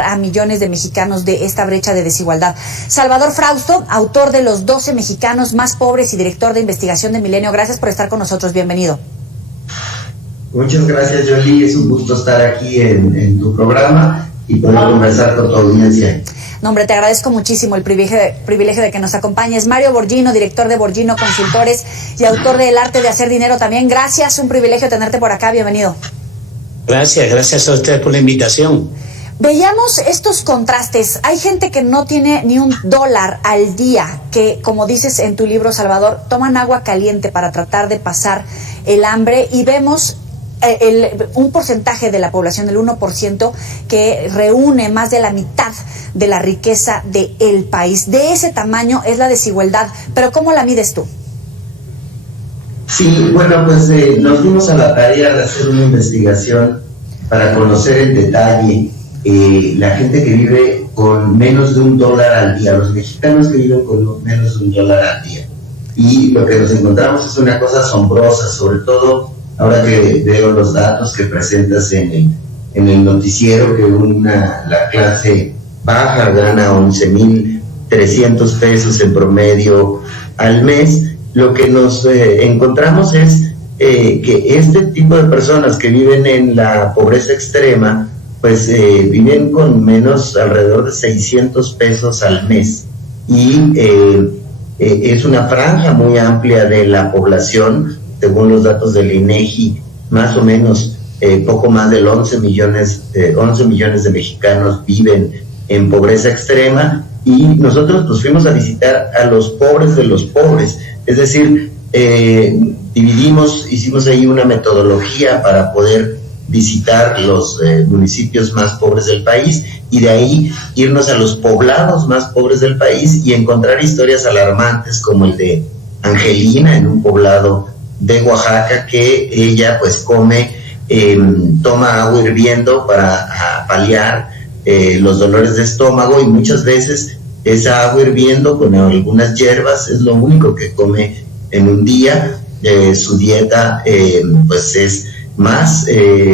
a millones de mexicanos de esta brecha de desigualdad. Salvador Frausto, autor de Los 12 mexicanos más pobres y director de investigación de Milenio, gracias por estar con nosotros, bienvenido. Muchas gracias, Jolie, es un gusto estar aquí en tu programa y poder conversar con tu audiencia. No, hombre, te agradezco muchísimo el privilegio de que nos acompañes. Mario Borghino, director de Borghino Consultores y autor de El arte de hacer dinero también. Gracias, un privilegio tenerte por acá, bienvenido. Gracias a ustedes por la invitación. Veíamos estos contrastes. Hay gente que no tiene ni $1 al día, que, como dices en tu libro, Salvador, toman agua caliente para tratar de pasar el hambre, y vemos un porcentaje de la población del 1% que reúne más de la mitad de la riqueza del país. De ese tamaño es la desigualdad, pero ¿cómo la mides tú? Sí, bueno, pues nos dimos a la tarea de hacer una investigación para conocer en detalle la gente que vive con menos de $1 al día, los mexicanos que viven con menos de $1 al día. Y lo que nos encontramos es una cosa asombrosa, sobre todo ahora que veo los datos que presentas en el noticiero, que la clase baja gana 11,300 pesos en promedio al mes. Lo que nos encontramos es que este tipo de personas que viven en la pobreza extrema, pues viven con menos, alrededor de 600 pesos al mes. Y es una franja muy amplia de la población, según los datos del INEGI, más o menos poco más de 11 millones de mexicanos viven en pobreza extrema, y nosotros pues fuimos a visitar a los pobres de los pobres, es decir, hicimos ahí una metodología para poder visitar los municipios más pobres del país, y de ahí irnos a los poblados más pobres del país y encontrar historias alarmantes como el de Angelina, en un poblado de Oaxaca, que ella pues toma agua hirviendo para paliar los dolores de estómago, y muchas veces esa agua hirviendo con algunas hierbas es lo único que come en un día. Su dieta pues es más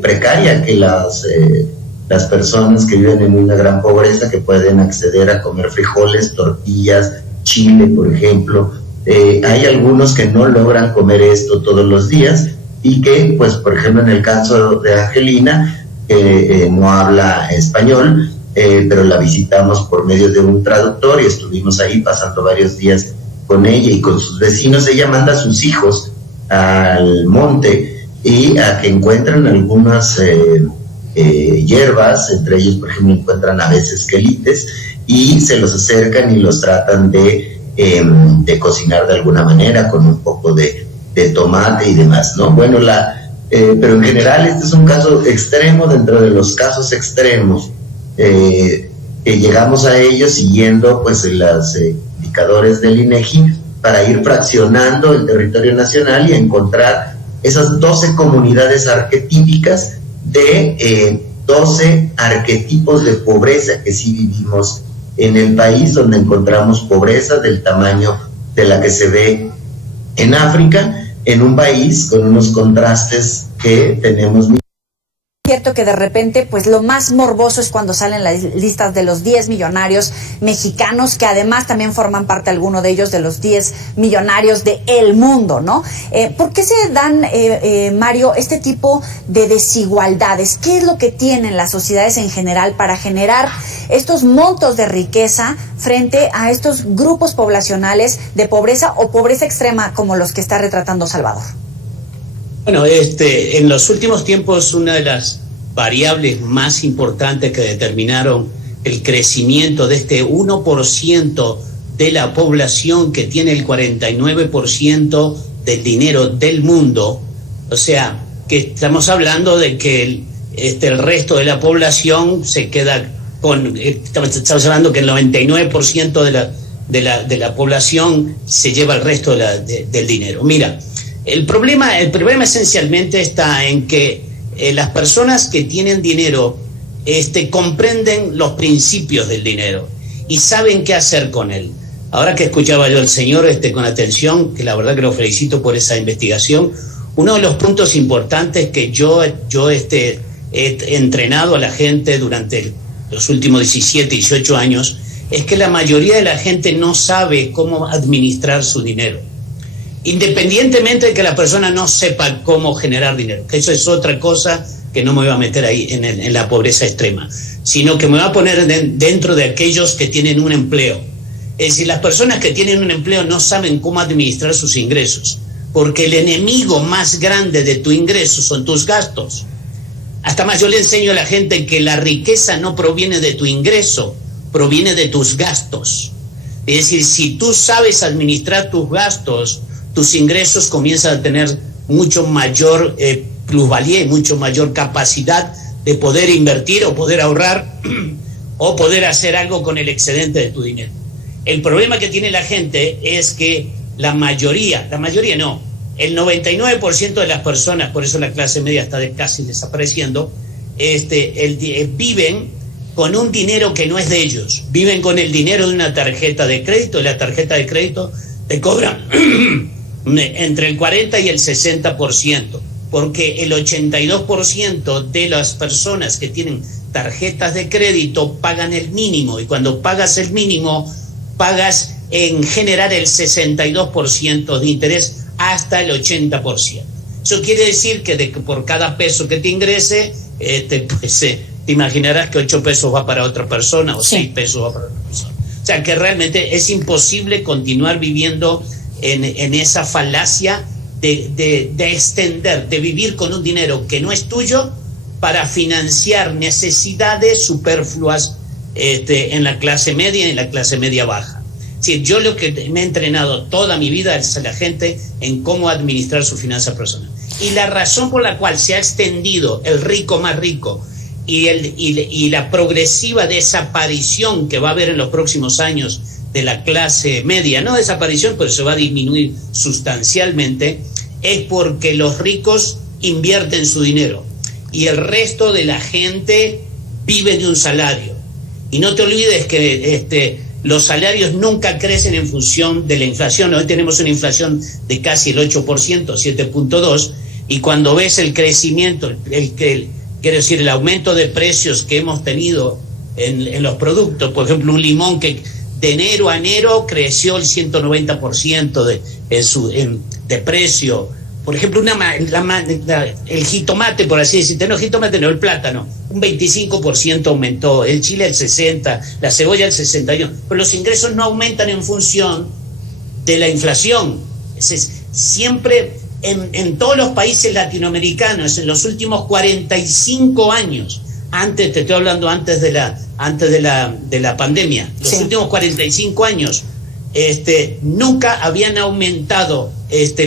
precaria que las personas que viven en una gran pobreza, que pueden acceder a comer frijoles, tortillas, chile, por ejemplo. Hay algunos que no logran comer esto todos los días, y que, pues, por ejemplo, en el caso de Angelina, no habla español, pero la visitamos por medio de un traductor y estuvimos ahí pasando varios días con ella y con sus vecinos. Ella manda a sus hijos al monte y a que encuentran algunas hierbas, entre ellos, por ejemplo, encuentran a veces quelites, y se los acercan y los tratan de cocinar de alguna manera con un poco de tomate y demás, ¿no? Bueno, pero en general este es un caso extremo dentro de los casos extremos que llegamos a ellos siguiendo pues los indicadores del INEGI para ir fraccionando el territorio nacional y encontrar esas 12 comunidades arquetípicas de 12 arquetipos de pobreza que sí vivimos en el país, donde encontramos pobreza del tamaño de la que se ve en África, en un país con unos contrastes que tenemos. Es cierto que de repente, pues lo más morboso es cuando salen las listas de los 10 millonarios mexicanos, que además también forman parte alguno de ellos de los 10 millonarios del mundo, ¿no? ¿Por qué se dan, Mario, este tipo de desigualdades? ¿Qué es lo que tienen las sociedades en general para generar estos montos de riqueza frente a estos grupos poblacionales de pobreza o pobreza extrema como los que está retratando Salvador? Bueno, en los últimos tiempos, una de las variables más importantes que determinaron el crecimiento de este 1% de la población que tiene el 49% del dinero del mundo, o sea, que estamos hablando de que el resto de la población se queda con, estamos hablando que el 99% de la población se lleva el resto del dinero. Mira, el problema esencialmente está en que las personas que tienen dinero comprenden los principios del dinero y saben qué hacer con él. Ahora que escuchaba yo al señor con atención, que la verdad que lo felicito por esa investigación, uno de los puntos importantes que yo he entrenado a la gente durante los últimos 17, 18 años, es que la mayoría de la gente no sabe cómo administrar su dinero. Independientemente de que la persona no sepa cómo generar dinero, que eso es otra cosa que no me voy a meter ahí en la pobreza extrema, sino que me voy a poner dentro de aquellos que tienen un empleo. Es decir, las personas que tienen un empleo no saben cómo administrar sus ingresos, porque el enemigo más grande de tu ingreso son tus gastos. Hasta más, yo le enseño a la gente que la riqueza no proviene de tu ingreso, proviene de tus gastos. Es decir, si tú sabes administrar tus gastos, tus ingresos comienzan a tener mucho mayor plusvalía y mucho mayor capacidad de poder invertir o poder ahorrar o poder hacer algo con el excedente de tu dinero. El problema que tiene la gente es que el 99% de las personas, por eso la clase media está casi desapareciendo, viven con un dinero que no es de ellos, viven con el dinero de una tarjeta de crédito, y la tarjeta de crédito te cobran entre el 40 y el 60%, porque el 82% de las personas que tienen tarjetas de crédito pagan el mínimo, y cuando pagas el mínimo, pagas en general el 62% de interés hasta el 80%. Eso quiere decir que por cada peso que te ingrese, te imaginarás que 8 pesos va para otra persona o 6 pesos va para otra persona. O sea que realmente es imposible continuar viviendo en esa falacia de extender, de vivir con un dinero que no es tuyo para financiar necesidades superfluas en la clase media y en la clase media baja. Es decir, yo lo que me he entrenado toda mi vida es a la gente en cómo administrar su finanza personal. Y la razón por la cual se ha extendido el rico más rico y la progresiva desaparición que va a haber en los próximos años de la clase media, no desaparición, pero se va a disminuir sustancialmente, es porque los ricos invierten su dinero y el resto de la gente vive de un salario. Y no te olvides que los salarios nunca crecen en función de la inflación. Hoy tenemos una inflación de casi el 8%, 7.2%, y cuando ves el crecimiento, quiero decir, el aumento de precios que hemos tenido en los productos, por ejemplo, un limón que de enero a enero creció el 190% de precio. Por ejemplo, el jitomate, por así decirte, no, jitomate no, el plátano, un 25% aumentó, el chile el 60%, la cebolla el 61%, pero los ingresos no aumentan en función de la inflación. Siempre en todos los países latinoamericanos, en los últimos 45 años, te estoy hablando antes de la pandemia, los últimos 45 años, nunca habían aumentado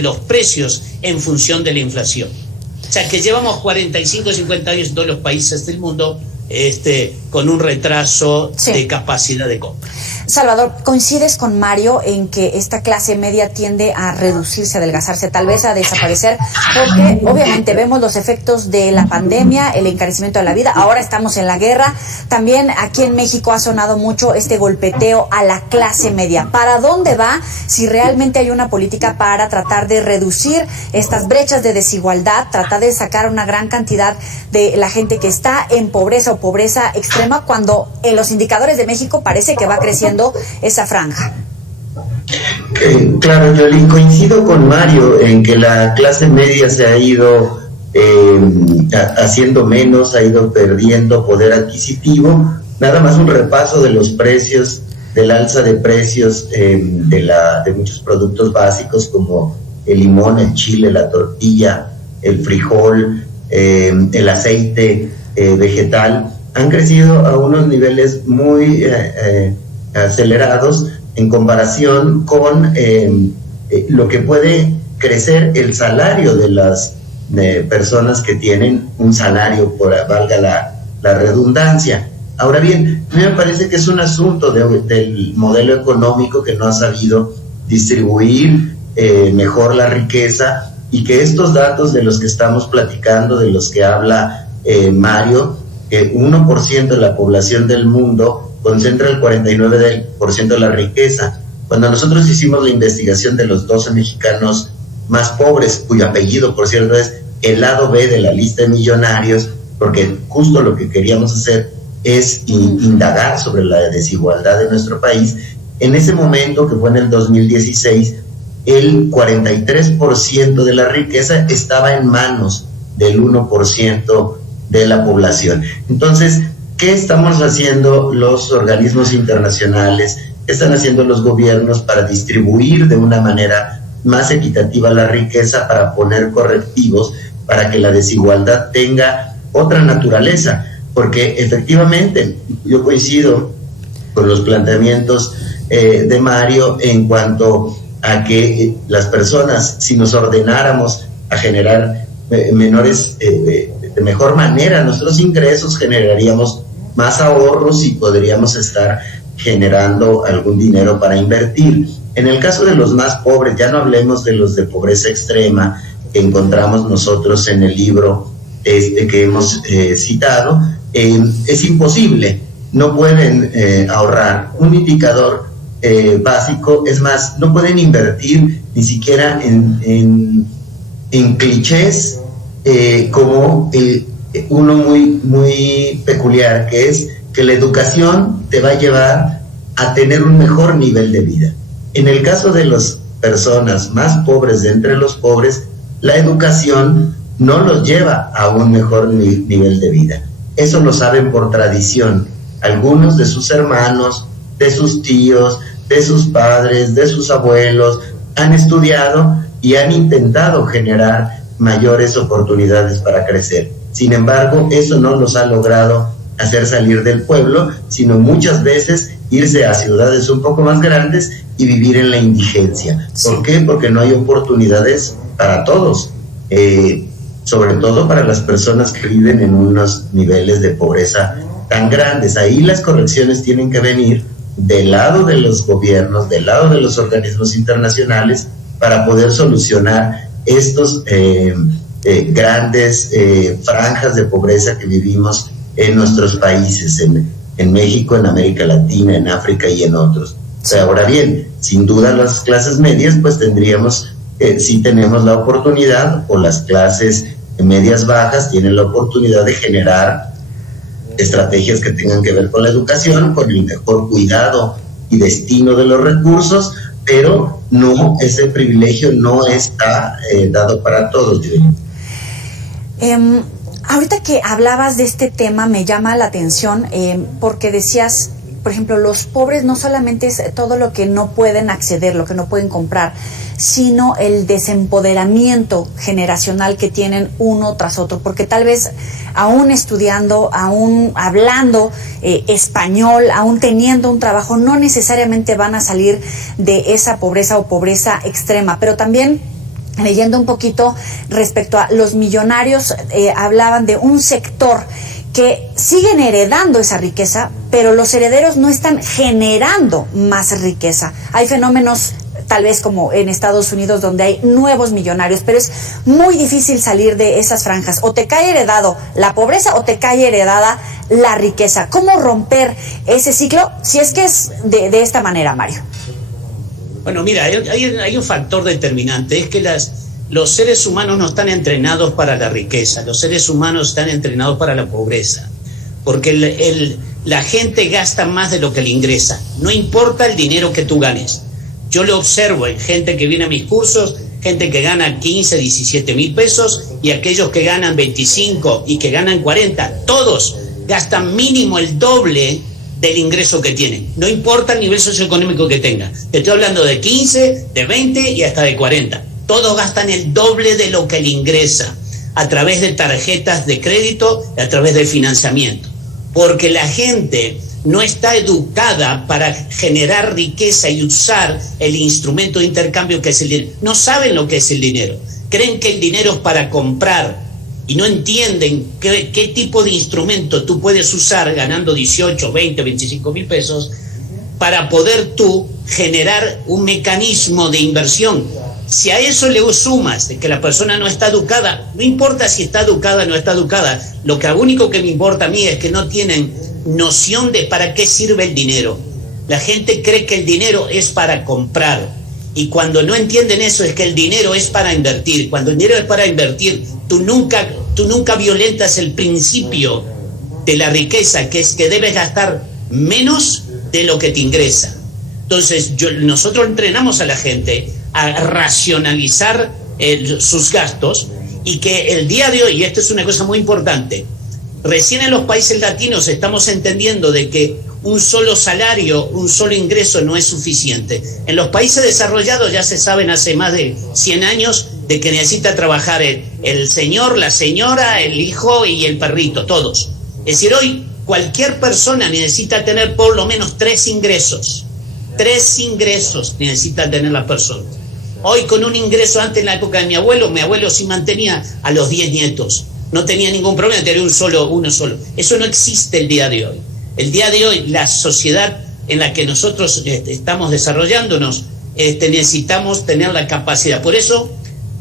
los precios en función de la inflación. O sea que llevamos 45, 50 años en todos los países del mundo con un retraso de capacidad de compra. Salvador, ¿coincides con Mario en que esta clase media tiende a reducirse, a adelgazarse, tal vez a desaparecer? Porque obviamente vemos los efectos de la pandemia, el encarecimiento de la vida, ahora estamos en la guerra. También aquí en México ha sonado mucho este golpeteo a la clase media. ¿Para dónde va si realmente hay una política para tratar de reducir estas brechas de desigualdad, tratar de sacar una gran cantidad de la gente que está en pobreza o pobreza extrema, cuando en los indicadores de México parece que va creciendo esa franja? Claro, Yoli, coincido con Mario en que la clase media se ha ido haciendo menos, ha ido perdiendo poder adquisitivo. Nada más un repaso de los precios, del alza de precios de muchos productos básicos como el limón, el chile, la tortilla, el frijol, el aceite vegetal, han crecido a unos niveles muy acelerados en comparación con lo que puede crecer el salario de las personas que tienen un salario, valga la redundancia. Ahora bien, a mí me parece que es un asunto del modelo económico que no ha sabido distribuir mejor la riqueza, y que estos datos de los que estamos platicando, de los que habla Mario, que 1% de la población del mundo concentra el 49% de la riqueza. Cuando nosotros hicimos la investigación de los 12 mexicanos más pobres, cuyo apellido, por cierto, es el lado B de la lista de millonarios, porque justo lo que queríamos hacer es indagar sobre la desigualdad de nuestro país. En ese momento, que fue en el 2016, el 43% de la riqueza estaba en manos del 1% de la población. Entonces, ¿qué estamos haciendo los organismos internacionales? ¿Qué están haciendo los gobiernos para distribuir de una manera más equitativa la riqueza, para poner correctivos, para que la desigualdad tenga otra naturaleza? Porque efectivamente yo coincido con los planteamientos de Mario en cuanto a que las personas, si nos ordenáramos a generar menores, de mejor manera nuestros ingresos, generaríamos más ahorros y podríamos estar generando algún dinero para invertir. En el caso de los más pobres, ya no hablemos de los de pobreza extrema que encontramos nosotros en el libro que hemos citado, es imposible, no pueden ahorrar un indicador básico, es más, no pueden invertir ni siquiera en clichés como uno muy peculiar, que es que la educación te va a llevar a tener un mejor nivel de vida. En el caso de las personas más pobres de entre los pobres, la educación no los lleva a un mejor nivel de vida. Eso lo saben por tradición. Algunos de sus hermanos, de sus tíos, de sus padres, de sus abuelos, han estudiado y han intentado generar mayores oportunidades para crecer. Sin embargo, eso no los ha logrado hacer salir del pueblo, sino muchas veces irse a ciudades un poco más grandes y vivir en la indigencia. ¿Por qué? Porque no hay oportunidades para todos, sobre todo para las personas que viven en unos niveles de pobreza tan grandes. Ahí las correcciones tienen que venir del lado de los gobiernos, del lado de los organismos internacionales, para poder solucionar estos grandes franjas de pobreza que vivimos en nuestros países, en México, en América Latina, en África y en otros. O sea, ahora bien, sin duda las clases medias, pues tendríamos, si tenemos la oportunidad, o las clases medias bajas tienen la oportunidad de generar estrategias que tengan que ver con la educación, con el mejor cuidado y destino de los recursos, pero no, ese privilegio no está dado para todos. Ahorita que hablabas de este tema me llama la atención porque decías, por ejemplo, los pobres no solamente es todo lo que no pueden acceder, lo que no pueden comprar, sino el desempoderamiento generacional que tienen uno tras otro, porque tal vez aún estudiando, aún hablando español, aún teniendo un trabajo, no necesariamente van a salir de esa pobreza o pobreza extrema, pero también leyendo un poquito respecto a los millonarios, hablaban de un sector que siguen heredando esa riqueza, pero los herederos no están generando más riqueza. Hay fenómenos tal vez como en Estados Unidos donde hay nuevos millonarios, pero es muy difícil salir de esas franjas. O te cae heredado la pobreza o te cae heredada la riqueza. ¿Cómo romper ese ciclo si es que es de esta manera, Mario? Bueno, mira, hay un factor determinante, es que los seres humanos no están entrenados para la riqueza, los seres humanos están entrenados para la pobreza, porque la gente gasta más de lo que le ingresa, no importa el dinero que tú ganes. Yo lo observo en gente que viene a mis cursos, gente que gana 15, 17 mil pesos y aquellos que ganan 25 y que ganan 40, todos gastan mínimo el doble del ingreso que tienen, no importa el nivel socioeconómico que tengan. Te estoy hablando de 15, de 20 y hasta de 40. Todos gastan el doble de lo que le ingresa a través de tarjetas de crédito y a través de financiamiento, porque la gente no está educada para generar riqueza y usar el instrumento de intercambio que es el dinero. No saben lo que es el dinero, creen que el dinero es para comprar y no entienden qué tipo de instrumento tú puedes usar ganando 18, 20, 25 mil pesos para poder tú generar un mecanismo de inversión. Si a eso le sumas de que la persona no está educada, no importa si está educada o no está educada, lo único que me importa a mí es que no tienen noción de para qué sirve el dinero. La gente cree que el dinero es para comprar, y cuando no entienden eso es que el dinero es para invertir. Cuando el dinero es para invertir, tú nunca violentas el principio de la riqueza, que es que debes gastar menos de lo que te ingresa. Entonces, nosotros entrenamos a la gente a racionalizar sus gastos, y que el día de hoy, y esto es una cosa muy importante, recién en los países latinos estamos entendiendo de que un solo salario, un solo ingreso no es suficiente. En los países desarrollados ya se saben hace más de 100 años de que necesita trabajar el señor, la señora, el hijo y el perrito, todos. Es decir, hoy cualquier persona necesita tener por lo menos 3 ingresos. 3 ingresos necesita tener la persona. Hoy con un ingreso, antes en la época de mi abuelo sí mantenía a los 10 nietos. No tenía ningún problema, tenía uno solo. Eso no existe el día de hoy. El día de hoy, la sociedad en la que nosotros estamos desarrollándonos, necesitamos tener la capacidad. Por eso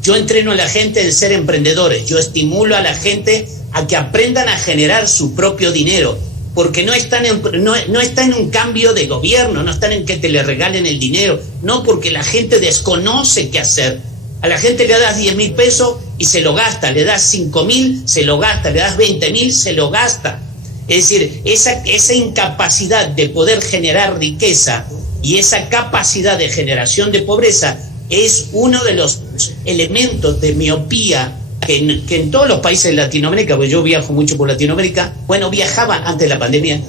yo entreno a la gente en ser emprendedores. Yo estimulo a la gente a que aprendan a generar su propio dinero, porque no están en un cambio de gobierno, no están en que te le regalen el dinero, no, porque la gente desconoce qué hacer. A la gente le das 10,000 pesos y se lo gasta, le das 5,000, se lo gasta, le das 20,000, se lo gasta. Es decir, esa incapacidad de poder generar riqueza y esa capacidad de generación de pobreza es uno de los elementos de miopía que en todos los países de Latinoamérica, porque yo viajo mucho por Latinoamérica, viajaba antes de la pandemia,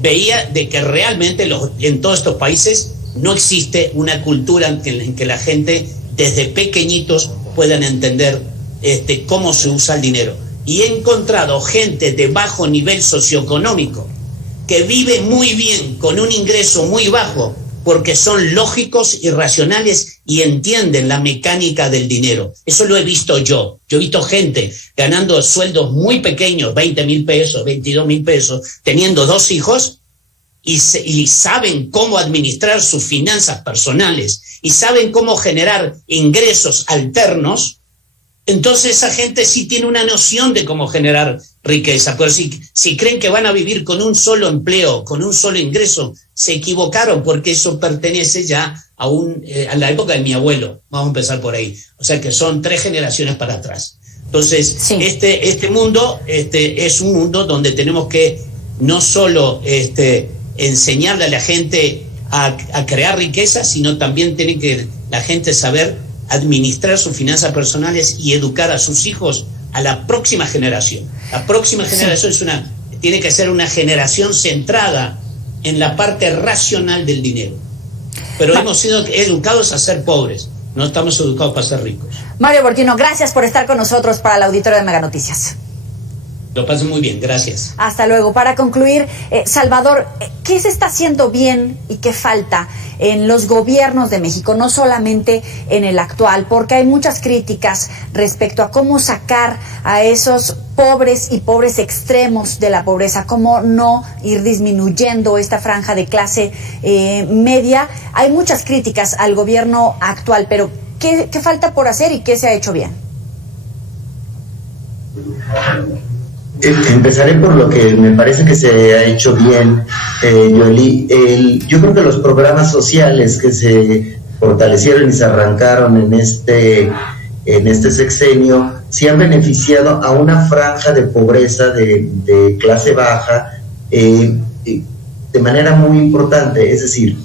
veía de que realmente en todos estos países no existe una cultura en que la gente desde pequeñitos puedan entender cómo se usa el dinero. Y he encontrado gente de bajo nivel socioeconómico que vive muy bien con un ingreso muy bajo, porque son lógicos y racionales y entienden la mecánica del dinero. Eso lo he visto yo. Yo he visto gente ganando sueldos muy pequeños, 20,000 pesos, 22,000 pesos, teniendo 2 hijos, y saben cómo administrar sus finanzas personales y saben cómo generar ingresos alternos. Entonces esa gente sí tiene una noción de cómo generar riqueza. Pero si creen que van a vivir con un solo empleo, con un solo ingreso, se equivocaron, porque eso pertenece ya a la época de mi abuelo. Vamos a empezar por ahí. O sea que son 3 generaciones para atrás. Entonces, sí. Este mundo es un mundo donde tenemos que no solo enseñarle a la gente a crear riqueza, sino también tiene que la gente saber administrar sus finanzas personales y educar a sus hijos a la próxima generación. La próxima generación tiene que ser una generación centrada en la parte racional del dinero. Pero hemos sido educados a ser pobres, no estamos educados para ser ricos. Mario Bortino, gracias por estar con nosotros para el auditorio de Mega Noticias. Lo paso muy bien, gracias. Hasta luego. Para concluir, Salvador, ¿qué se está haciendo bien y qué falta en los gobiernos de México, no solamente en el actual? Porque hay muchas críticas respecto a cómo sacar a esos pobres y pobres extremos de la pobreza, cómo no ir disminuyendo esta franja de clase media. Hay muchas críticas al gobierno actual, pero ¿qué falta por hacer y qué se ha hecho bien? Empezaré por lo que me parece que se ha hecho bien, Yoli. Yo creo que los programas sociales que se fortalecieron y se arrancaron en este sexenio sí han beneficiado a una franja de pobreza de clase baja de manera muy importante. Es decir,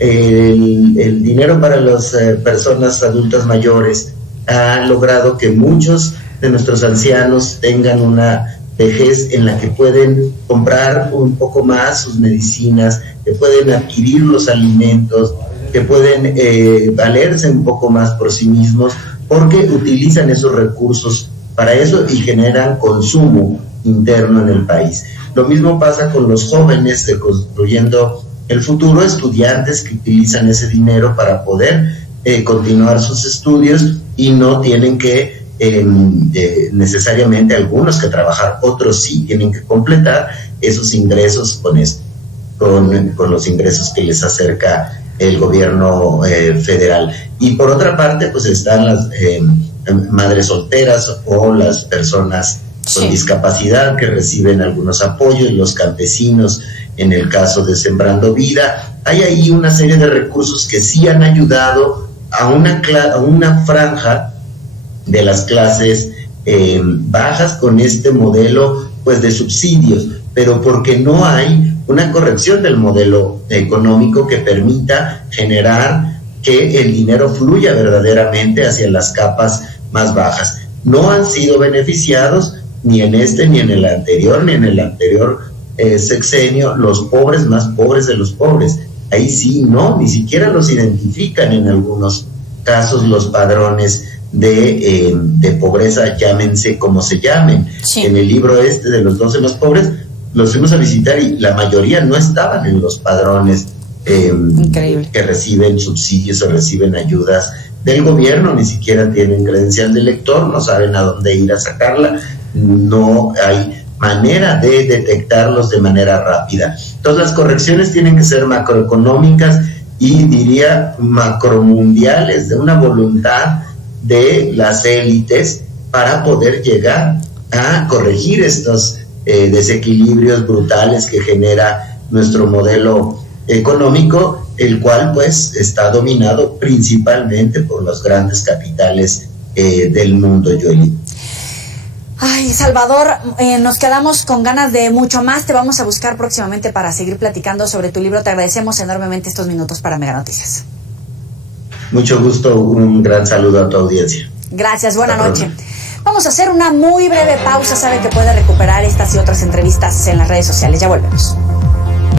el dinero para las personas adultas mayores ha logrado que muchos de nuestros ancianos tengan una vejez en la que pueden comprar un poco más sus medicinas, que pueden adquirir los alimentos, que pueden valerse un poco más por sí mismos, porque utilizan esos recursos para eso y generan consumo interno en el país. Lo mismo pasa con los jóvenes de Construyendo el Futuro, estudiantes que utilizan ese dinero para poder continuar sus estudios y no tienen que necesariamente algunos que trabajar, otros sí tienen que completar esos ingresos con los ingresos que les acerca el gobierno federal. Y por otra parte, pues están las madres solteras o las personas con discapacidad que reciben algunos apoyos, los campesinos en el caso de Sembrando Vida. Hay ahí una serie de recursos que sí han ayudado a una franja de las clases bajas con este modelo pues de subsidios, pero porque no hay una corrección del modelo económico que permita generar que el dinero fluya verdaderamente hacia las capas más bajas. No han sido beneficiados ni en este, ni en el anterior, sexenio, los pobres más pobres de los pobres. Ahí sí, no, ni siquiera los identifican en algunos casos los padrones de pobreza, llámense como se llamen. Sí. En el libro de los 12 más pobres, los fuimos a visitar y la mayoría no estaban en los padrones que reciben subsidios o reciben ayudas del gobierno, ni siquiera tienen credencial de lector, no saben a dónde ir a sacarla, no hay manera de detectarlos de manera rápida. Entonces las correcciones tienen que ser macroeconómicas y diría macromundiales, de una voluntad de las élites para poder llegar a corregir estos desequilibrios brutales que genera nuestro modelo económico, el cual pues está dominado principalmente por los grandes capitales del mundo, Joely. Ay, Salvador, nos quedamos con ganas de mucho más. Te vamos a buscar próximamente para seguir platicando sobre tu libro. Te agradecemos enormemente estos minutos para Mega Noticias. Mucho gusto, un gran saludo a tu audiencia. Gracias, buena noche. Vamos a hacer una muy breve pausa. Sabe que puede recuperar estas y otras entrevistas en las redes sociales. Ya volvemos.